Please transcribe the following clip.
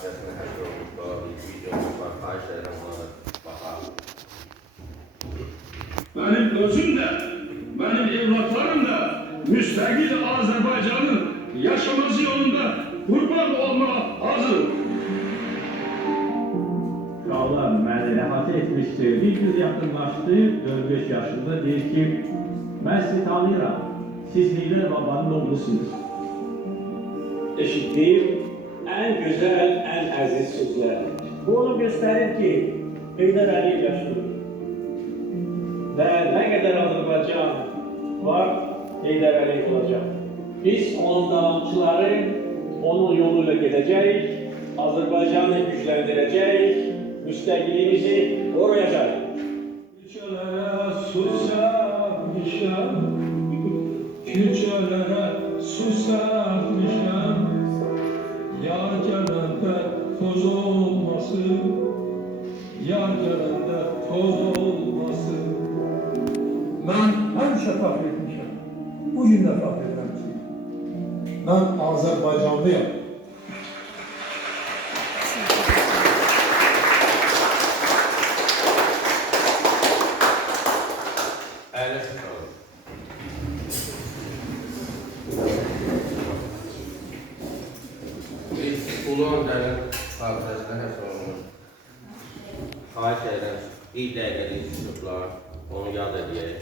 abidəsində həsr olunublar, videomuz var, xahiş edirəm ona baxaq. Benim özüm de, benim evlatlarım da müstakil Azerbaycan'ın yaşaması yolunda kurban olmaya hazırım. Krallar məni əhatə etmişdi. Bir gün yaxınlaşdı, 4-5 yaşında deyir ki, mən sizi tanıyıram, siz Heydər Babanın oğlusunuz. Eşitdiyim ən gözəl, ən əziz sözlər. Bu onu göstərir ki, Heydər Əliyev yaşlıdır. Və nə qədər Azərbaycan var, Heydər Əliyev olacaq. Biz onun davamçıları, onun yoluyla gedəcəyik, Azərbaycanı gücləndirəcəyik, müstəqiliyimizi qoruyacaq. Küçelere susamışam, küçelere susamışam. Yar gelende toz olmasın, yar gelende toz olmasın. Ben həmişə fəxr etmişəm. Bugün də fəxr edirəm ki, mən Azərbaycanlıyam. Əyləşin qalın. Biz Ulu Öndərin xatirəsinə həsr olunmuş. Xahiş edirəm, bir dəqiqəlik tutublar, onu yad edəyək.